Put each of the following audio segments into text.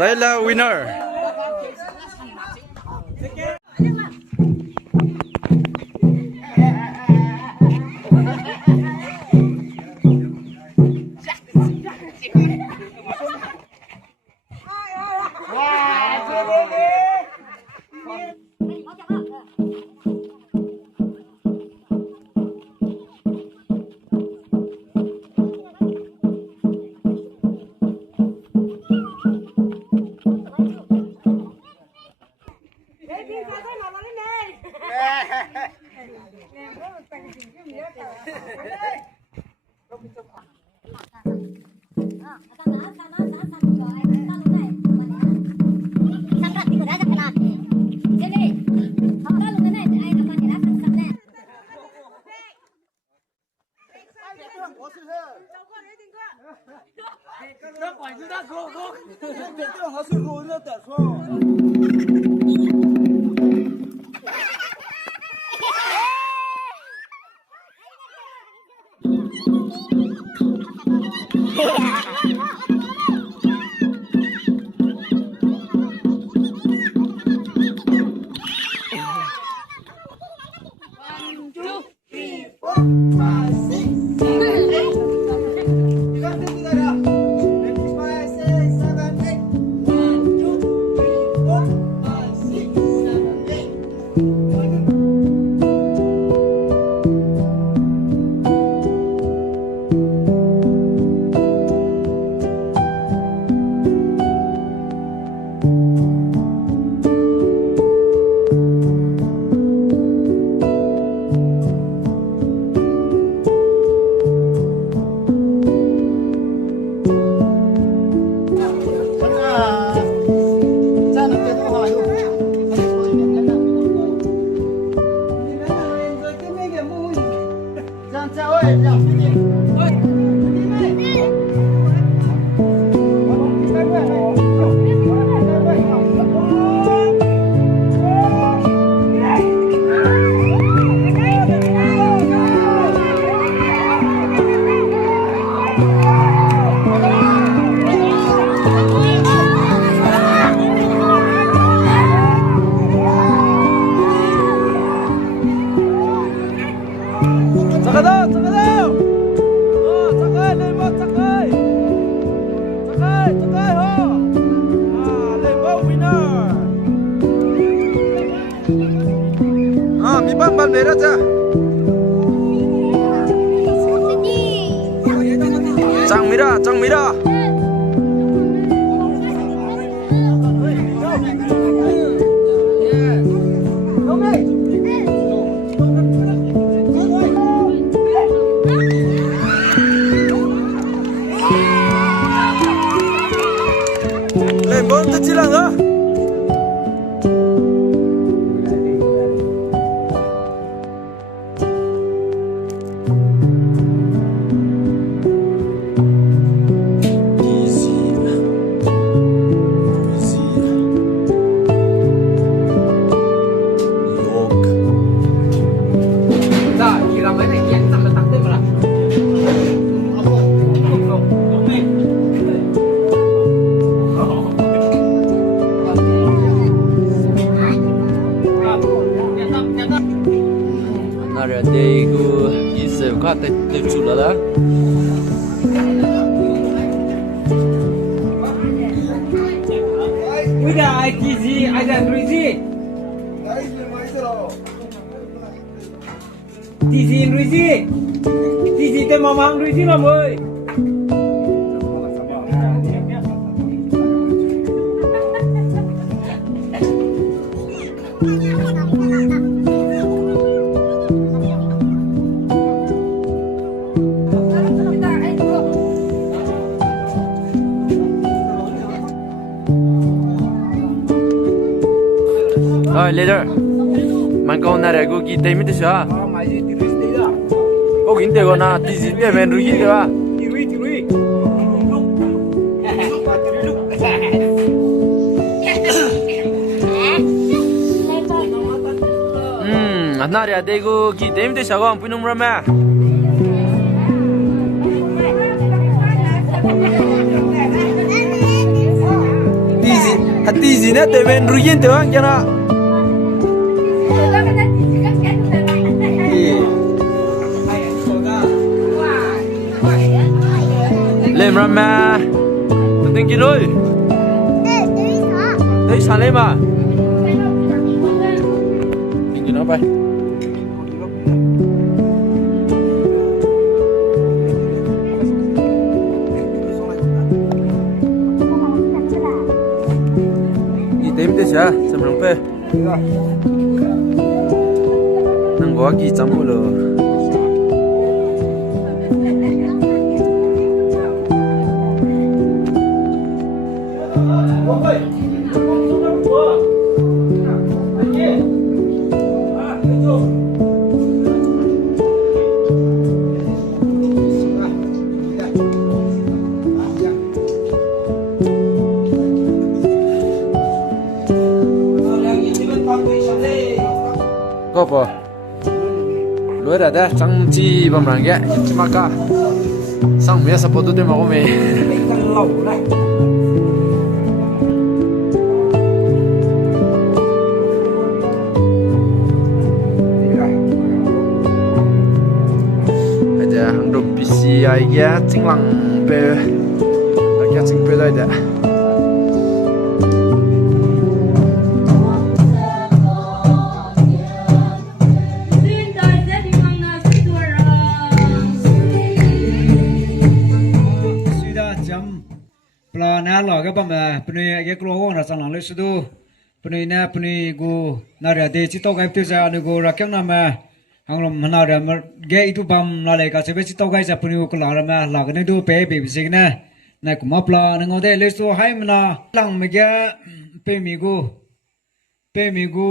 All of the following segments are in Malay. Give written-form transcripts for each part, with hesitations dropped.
Raila winner. bam bam le ra cha chang mira lên bốn tất chỉ là nữa đây gu giờ có thể được chủ là đó bây giờ ai gì gì ai đang nuôi gì nuôi gì tên mama nuôi gì làm ơi rồi leader man con na rego ki temi te sa o gin te go na ti zin te men rugi ba tirui na re de go ki temi te sa go am punum ra ma ti zin te men rugi te bang kana lên ra mà tôi tính kia rồi đấy sáng lên mà tính kia nó bay đi tìm thế sao xem lòng phê năng có gì chấm một lửa có bò lối ra đây chẳng chi bằng rằng cái chỉ mà cả sang mấy sắp tôi mà có mày bây giờ hàng đục PCI giá chính lăng về là cái chính về đây đấy na lo cái băm puni cái klo na sang lang le sudu puni na puni gu na ra de chi to kai tu sa nu gu ra kyang na ma hangrom na ra ge itu bam na le ka se chi to kai sa puni ko la ra ma la ga ne du pe be bi na na ku ma pla na ngo de le su hai ma na lang me ga pe mi gu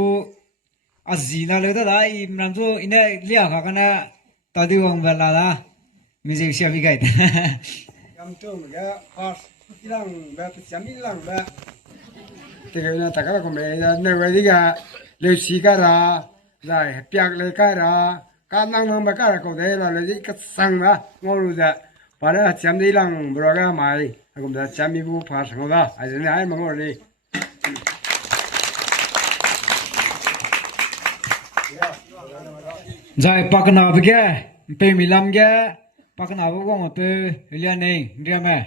azi na le da dai nam su ina lia kha kana ta di wang ba la da mi je sia bi gai Yang tu mereka pas hilang, berapa jam hilang, berapa. Tiga ni tak kalau kau mereka never juga lesi kara, dah piak le kara, kanang nang kara kau dah lah lesi kesang lah, ngolu dah. Pada jam hilang berapa mai, aku dah jam ibu pas ngolu dah, aja ni ay mangol ni. Jai pakna bige, pe milam ge. Pakna bu gong pe lian nei dia me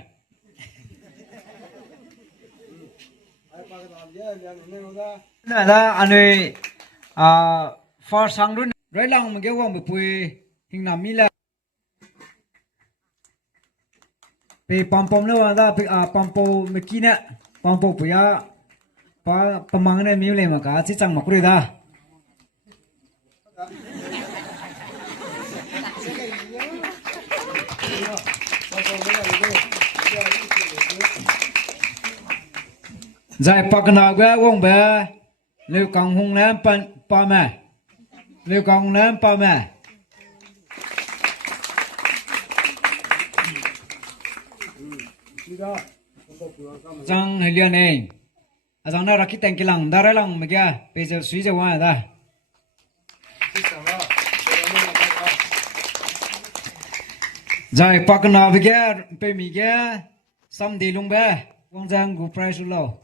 na la anui a far sangrun rồi lòng mà cái vòng bự hình nằm mi là pe pom nữa là pe pom mấy kia nè pom bây giờ pa mang này mi lên mà cả chỉ chẳng mặc rồi đó giải bạc nào cái vòng bé lưu càng hung ném pa mẹ lưu càng ném pa mẹ Jang helian này, jang na rakit tengki lang, darah lang mega, pejel sui jawa ada. Jai pak na bega, pe miga, sam di lung ba, wong jang gu price ulo.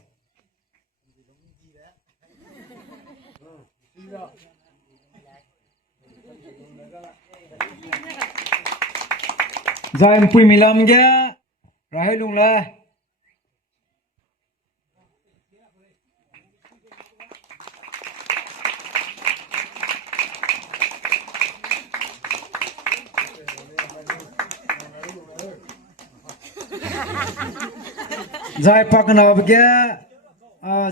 Jai pui milam ga, rahai lung la. Zai pak na bega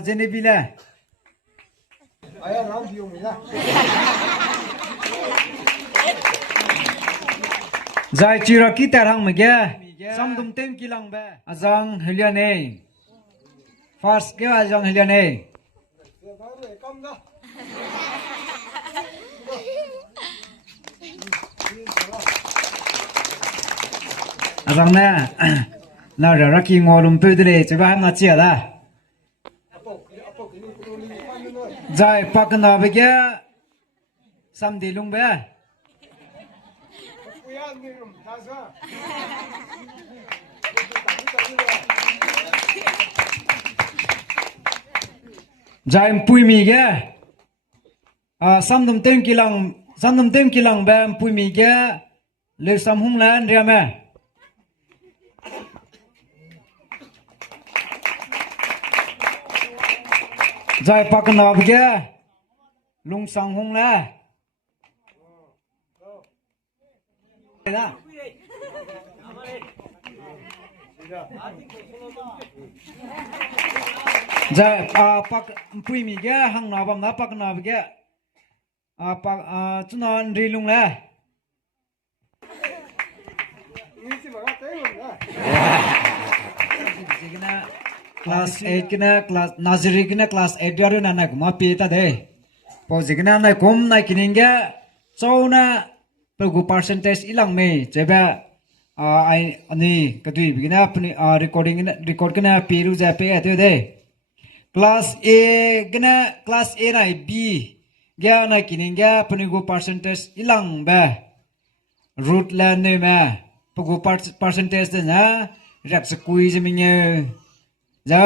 Zeme bila Ayah ram biung ni lah. Zai chira kita rang mega sam dum tem kilang ba azang helian nei first ke azang helian nei Come dah. azang na na ra raki ngolum pe de che ba na chia da Zai pak na bega sam di lung ba Kuyan ni rum, taza. Zai pui mi ga sam dum tem kilang ba pui mi ga le sam hung lan ria ma Zai pak na bega lung sang hung la Zai pak pui mi ga hang na bam na pak na bega pak chunan ri lung la Ini si baga tengok lah. Jigna class 8 kena class nazari kena class 8 daru na kuma peta de po jigna na kum na kininga chona pegu percentage ilang me cheba ai ani kadui bigina apni record kena piru ja pe ate de class A kena class A na B gya na kininga apni go percentage ilang ba root la ne ma pegu percentage de na rak squeeze minge ja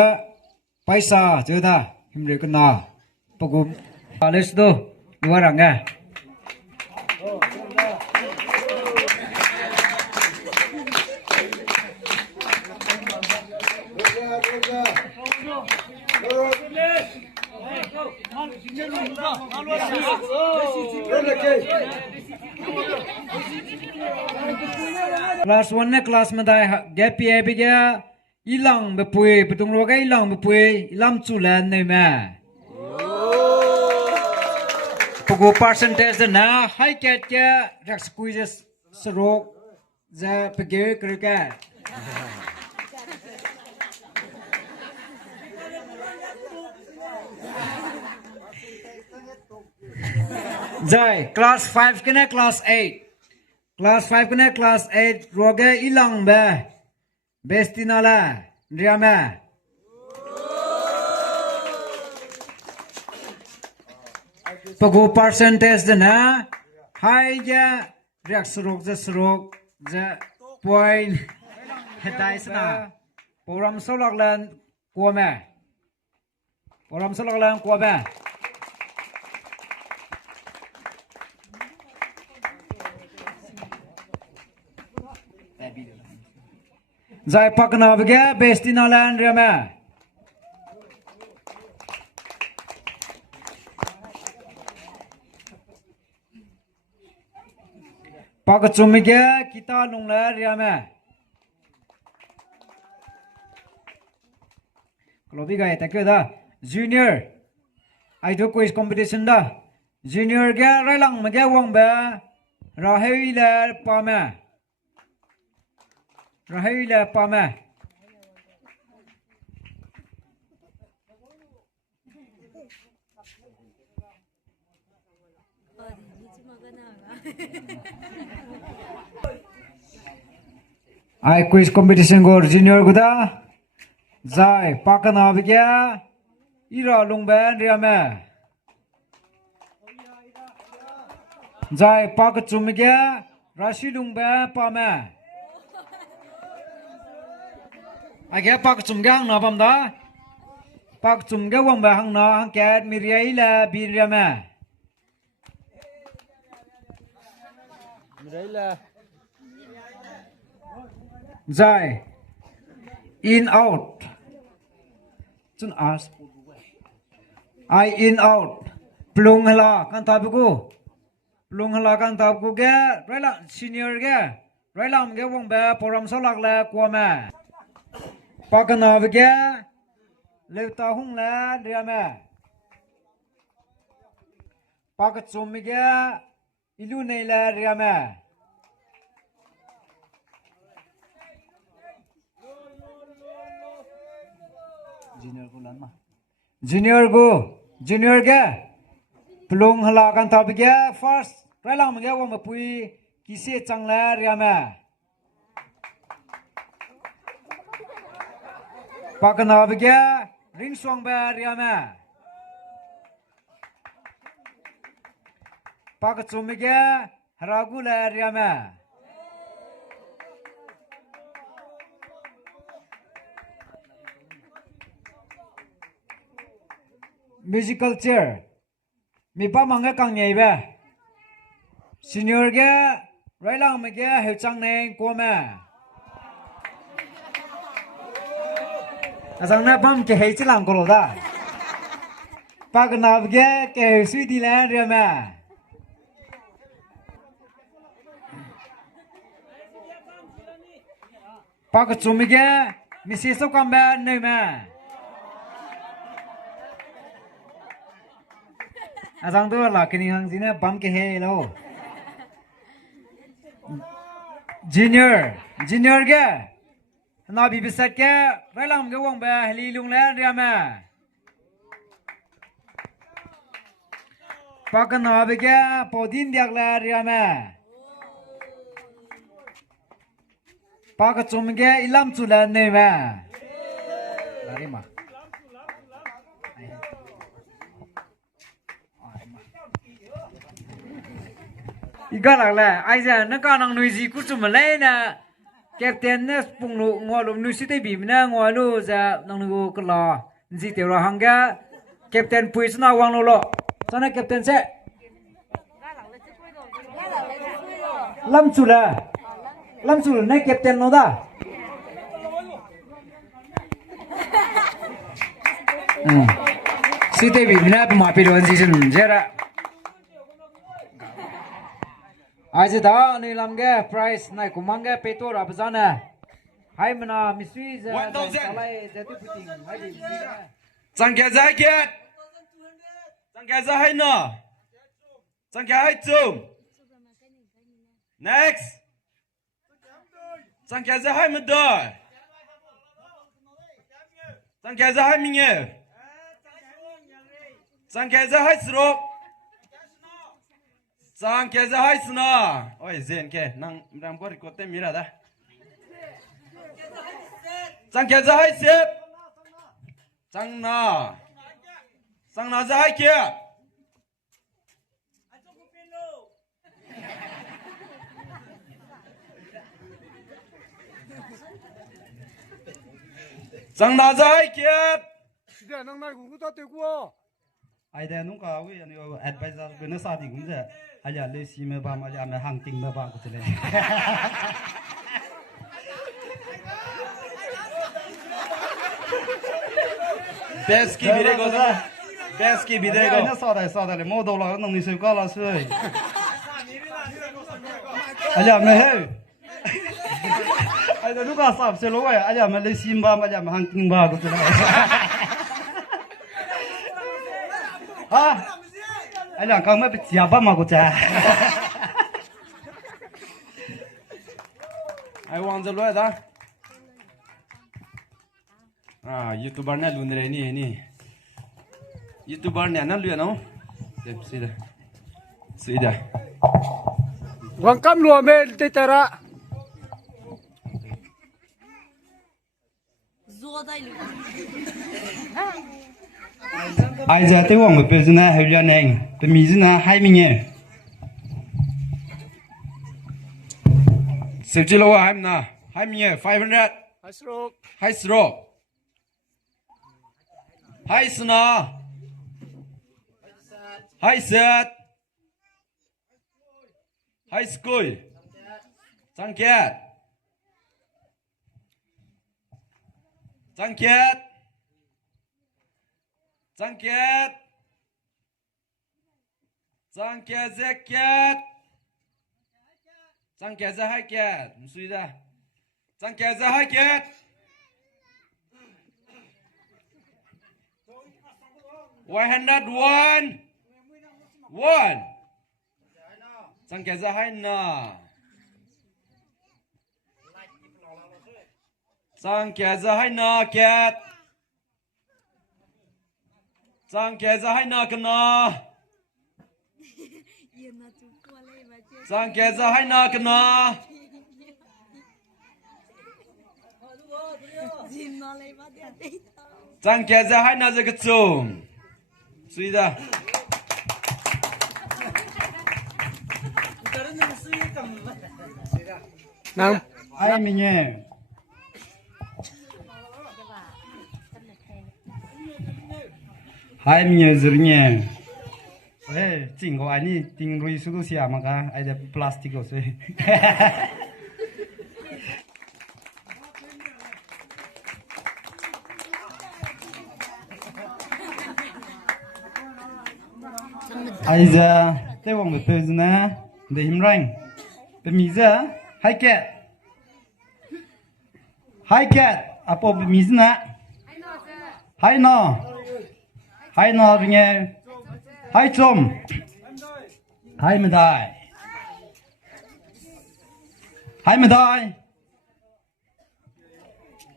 paisa joda himre kana pegu pales do luaranga Class 1 ne class में दाय gap year बिया ilang bepui betung roga ilang bepui ilam chulan nei ma pogo percentage na high cat ke rak squeezes serok za pege krika Zai class 5 kena class 8 class 5 kena class 8 roga ilang ba bestinala driama pago percentage na high ja rak serok ja point hetai sana program solaklan kwa ma program solaklan kwa ba Zai pakna bega bestina lan rama Pak cumige kita lung la ria me. Kalau biga tak ada junior. I do quiz competition da. Junior ga railang mage wong ba. Rahai la pa me. Rahai la pa me. I quiz competition go junior guda zai pakana bigya ira lungban riame zai pak chumigya rashi lungba pame age pak chumga hang na bamda pak chumga wangba hang na hang kat miriai la birame zai in out chun as I in out plung hala kan tabuku plung hala kan tabuku ge raila senior ge raila ge wong ba poram solak la kwama pakana ge leuta hung la diame pak chum ge ilu nei la diame junior ga plung hala kan ta bigya first railang mge wa mapui kise changla riama pakana bigya ring swang ba riama pak chumige haragula riama musical chair mi pa manga kang nyai ba senior ga railang me ga he chang neng ko ma asang na bam ke he chilang ko lo da pa ga na ga ke sui di la ria ma pa ga chumi ga mi se so kam ba nei ma asang tu lah kini hang sini bam ke he lo junior ke na bi bisat ke railam ke wong ba heli lung la ria ma pakan na be ke podin diak la ria ma pak chum ke ilam chula nei ma lari ma iga la ai ja na ka nang nui ji ku chum le na captain na pung lu ngo lu nu si te bi na ngo lu ja nang nu ko la ji te ra hang ga captain pui na wang lo cho na captain se lam chu na captain no da si te bi na ma pi lo ji sin jera आज दा नीलमगे प्राइस नाइ कुमंगे पेटोर अबजाना हाय मना मिस्वी जा तलाई जति पुटिंग हाय संख्या जाके संख्या जा हाय न संख्या हाय zum next संख्या जा हाय मदो संख्या जा हाय मिंगे संख्या जा हाय स्रोक sang kia za hai sna oi zen ke nang ram bor ko te mira da sang kia za hai sep sang na za hai kia sang na za hai kia sida nang nai ku ta te ku ai da nung ka wi ani advisor ko na sa di gung ja aja le si me ba ma ja me hang ting me ba ko tele best ki bide go na sa da le mo do la nang ni se ka la sui aja me he ai da nuka sap se lo ai aja me le sim ba ma aja me hang ting ba ko tla ha aja kang me sia ba ma ko cha ai wang zalo da YouTuber na lun re ni YouTuber na lu no sida Wang kam lua me te tara. ai giờ tới vòng về bên này hay là nè bên mi na hai mình nhé sếp chỉ lo hai na hai mươi 500 hai stroke hai sna hai set hai school Trang Kiệt Trang Kiệt Trang Kiệt Trang Kiệt Dễ Kiệt Trang Kiệt ra hai Kiệt suy ra Trang Kiệt ra hai Kiệt 101 Trang Kiệt ra hai nà Trang Kiệt ra hai nà Kiệt Trang Kiệt ra hai nà cần nà Trang Kiệt ra hai nà cần nà Trang Kiệt ra hai nà ra cái chùm suy ra Nam. ai mình nhé hai mình nhé rồi nhé ê chính của anh đi tính rồi số đồ xia mà cả ai để plastic rồi ai giờ tới vòng về bên này để hiểm ranh bên mi giờ hai kẹt à bộ bên mi nè hai nọ rồi nghe hai chôm hai mươi đai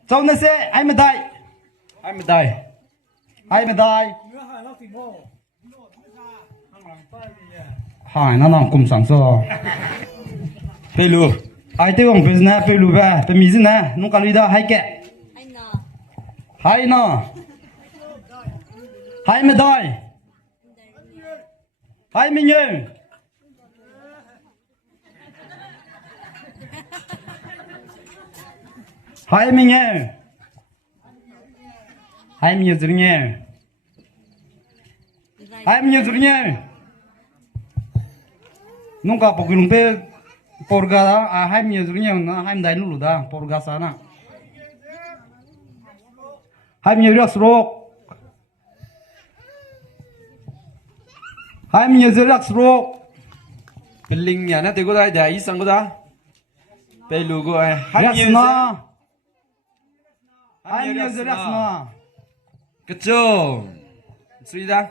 châu nó sẽ hai mươi đai hai nó nằm cùng sản xuất phê lù ai tới vòng phê nè phê lù về phê mi nè nung cả lùi đó hai kẹt hai nọ hai mươi đai hai mươi nhung hai mươi nhung hai mươi rồi nhé hai mươi rồi nhé nung cả bọc lùng pe porga da hai mươi rồi nhé na hai mươi đai nulu da porga sana hai mươi rồi srok hai mươi rồi srok Peling nhà nó thì có đây để ý sang có đó Pelu có ai hai mươi hai mươi rồi na cái chỗ suy ra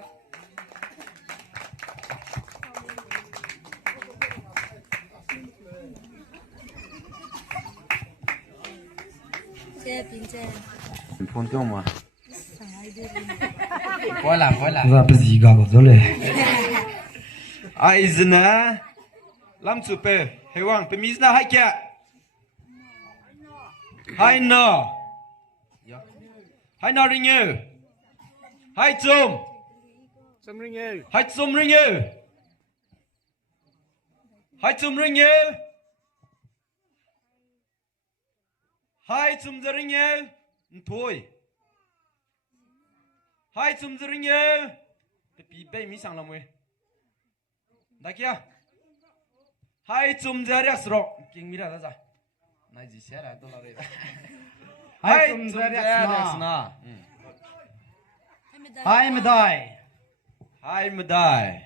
phone tiêu mà phải làm ra cái gì cả rồi đấy ai zina làm chủ pe hay wang pe mizna hai kia hai no ring you hai chum hai chum ring you hai chum ring you hai chum the ring you thôi hai chum the ring you pe pi pe mi sang lam we da kia hai chum the ria sro king mi ra da nai ji se ra to la re hai chum the ria sna hai mươi đai hai mươi đai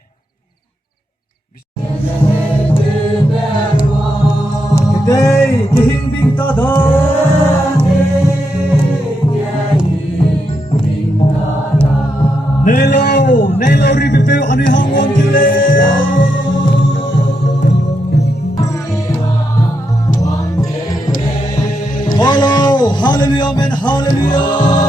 Today, kihing bing ta da. Nelo ripipeo ani hangwan kile. Follow, hallelujah, amen, hallelujah.